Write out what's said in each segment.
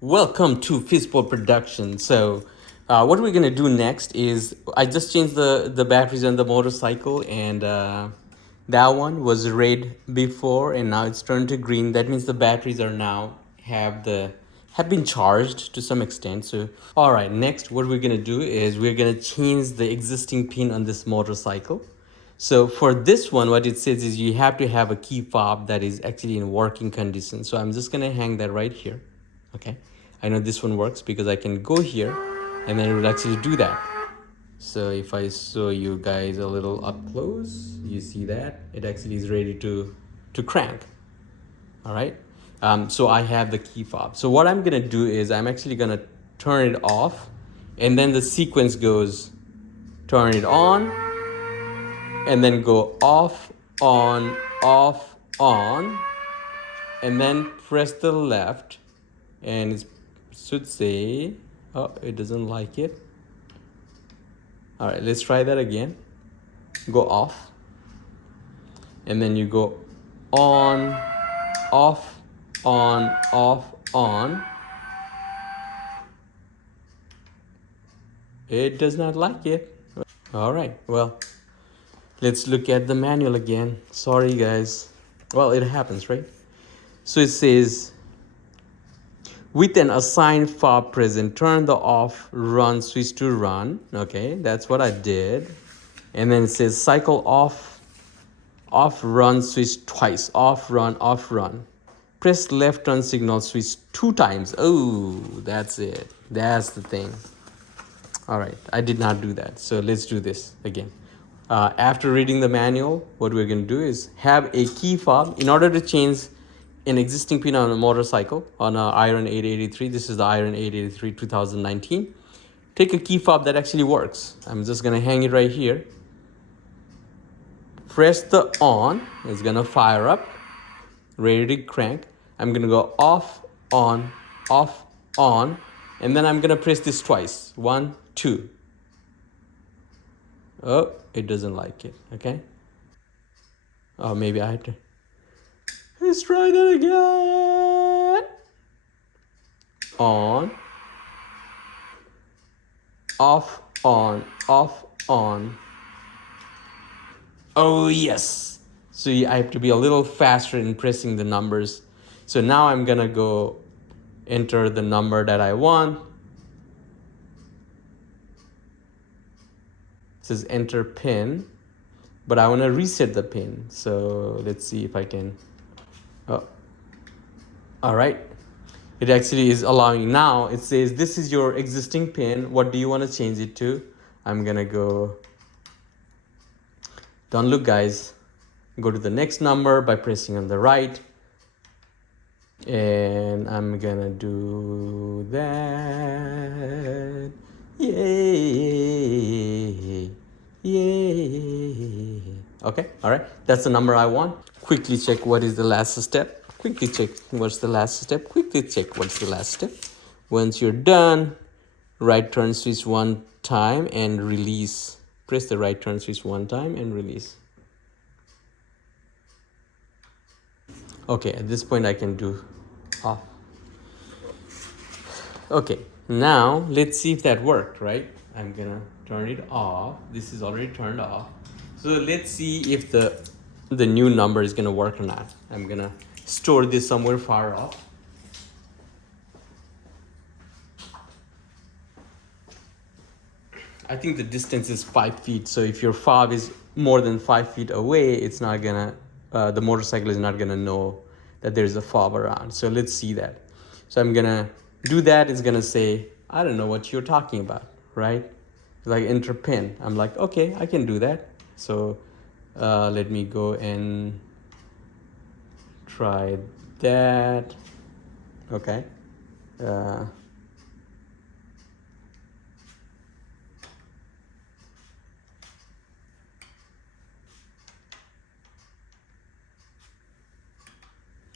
Welcome to FishbowlProduction. So, what we're gonna do next is I just changed the batteries on the motorcycle, and that one was red before, and now it's turned to green. That means the batteries are now have been charged to some extent. So, all right. Next, what we're gonna do is we're gonna change the existing pin on this motorcycle. So for this one, what it says is you have to have a key fob that is actually in working condition. So I'm just gonna hang that right here. Okay, I know this one works because I can go here and then it will actually do that. So if I show you guys a little up close, you see that it actually is ready to crank. All right. So I have the key fob. So what I'm gonna do is I'm actually gonna turn it off, and then the sequence goes turn it on, and then go off, on, off, on, and then press the left, and it should say, oh, it doesn't like it. All right, let's try that again. Go off, and then you go on, off, on, off, on. It does not like it. All right, well, let's look at the manual again. Sorry, guys. Well, it happens, right? So it says, with an assigned fob present, turn the off run switch to run. Okay, that's what I did. And then it says cycle off run switch twice. Off run. Press left turn signal switch 2 times. Oh, that's it. That's the thing. All right, I did not do that. So let's do this again. After reading the manual, what we're going to do is have a key fob. In order to change an existing pin on a motorcycle, on a Iron 883, this is the Iron 883 2019, take a key fob that actually works. I'm just going to hang it right here. Press the on. It's going to fire up, ready to crank. I'm going to go off, on, and then I'm going to press this twice. 1, 2. Oh, it doesn't like it. Okay. Oh, maybe I had to. Let's try that again. On, off, on, off, on. Oh, yes. So I have to be a little faster in pressing the numbers. So now I'm gonna go enter the number that I want. It says enter pin, but I want to reset the pin. So let's see if I can. Oh, all right. It actually is allowing now. It says this is your existing pin. What do you want to change it to? I'm gonna go. Don't look, guys. Go to the next number by pressing on the right. And I'm gonna do that. Yay. Yay. Okay, all right. That's the number I want. Quickly check what is the last step. Quickly check what's the last step. Quickly check what's the last step. Once you're done, right turn switch 1 time and release. Press the right turn switch 1 time and release. Okay, at this point I can do off. Okay, now let's see if that worked, right? I'm gonna turn it off. This is already turned off. So let's see if the new number is gonna work or not. I'm gonna store this somewhere far off. I think the distance is 5 feet. So if your fob is more than 5 feet away, it's not gonna, the motorcycle is not gonna know that there's a fob around. So let's see that. So I'm gonna do that. It's gonna say, I don't know what you're talking about, right? Like enter pin. I'm like, okay, I can do that. So let me go and try that. Okay.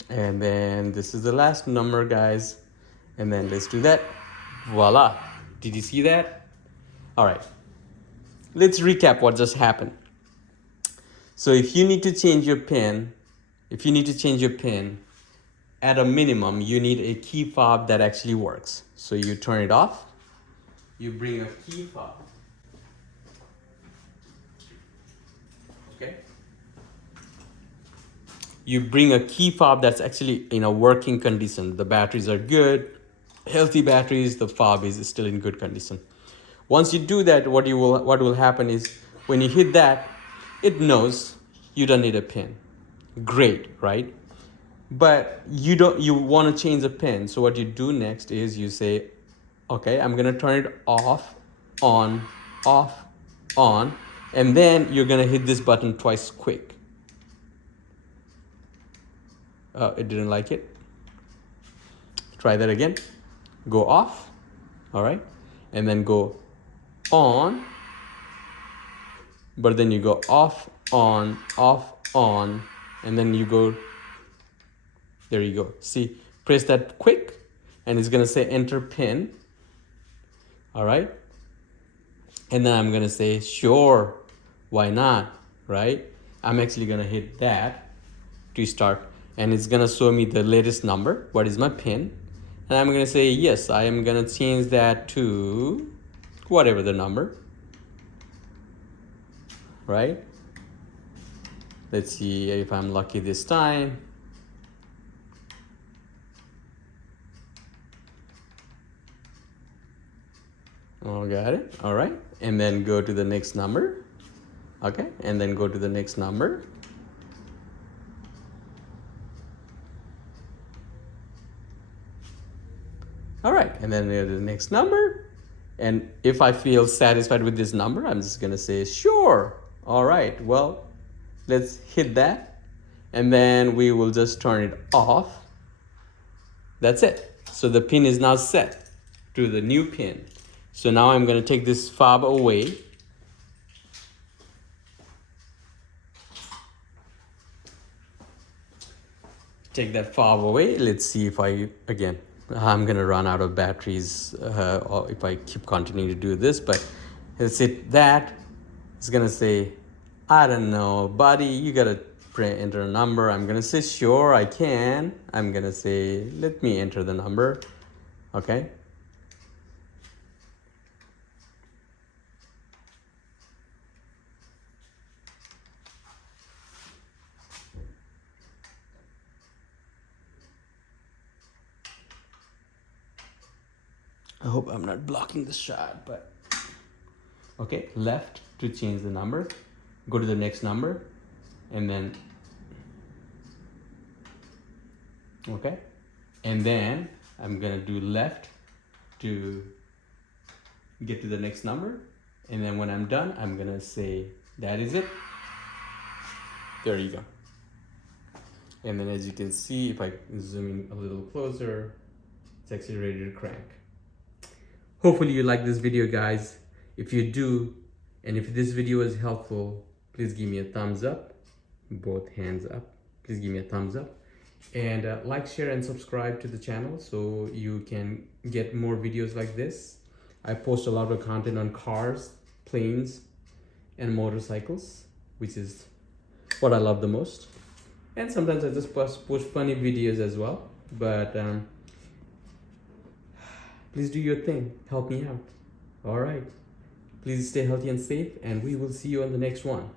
And then this is the last number, guys. And then let's do that. Voila. Did you see that? All right. Let's recap what just happened. So if you need to change your pin, at a minimum, you need a key fob that actually works. So you turn it off, you bring a key fob, okay? You bring a key fob that's actually in a working condition. The batteries are good, healthy batteries, the fob is still in good condition. Once you do that, what will happen is when you hit that, it knows you don't need a pin. Great, right? But you want to change the pin. So what you do next is you say, okay, I'm gonna turn it off, on, off, on, and then you're gonna hit this button twice quick. It didn't like it. Try that again. Go off, all right, and then go on, but then you go off, on, and then you go, there you go. See, press that quick, and it's gonna say enter pin, all right? And then I'm gonna say, sure, why not, right? I'm actually gonna hit that to start, and it's gonna show me the latest number, what is my pin, and I'm gonna say, yes, I am gonna change that to whatever the number, right? Let's see if I'm lucky this time. Oh, got it. All right. And then go to the next number. Okay. And then go to the next number. All right. And then go to the next number. And if I feel satisfied with this number, I'm just going to say, sure. All right. Well, let's hit that. And then we will just turn it off. That's it. So the pin is now set to the new pin. So now I'm going to take this fob away. Take that fob away. Let's see if I'm going to run out of batteries or if I keep continuing to do this. But let's hit that. It's going to say, I don't know, buddy, you got to enter a number. I'm going to say, sure, I can. I'm going to say, let me enter the number. Okay. I hope I'm not blocking the shot, but okay, left to change the number, go to the next number, and then, okay, and then I'm gonna do left to get to the next number, and then when I'm done, I'm gonna say, that is it. There you go. And then as you can see, if I zoom in a little closer, it's actually ready to crank. Hopefully you like this video, guys. If you do, and if this video is helpful, please give me a thumbs up, both hands up. Please give me a thumbs up, and like, share, and subscribe to the channel so you can get more videos like this. I post a lot of content on cars, planes, and motorcycles, which is what I love the most. And sometimes I just post funny videos as well, but please do your thing. Help me out. All right. Please stay healthy and safe, and we will see you on the next one.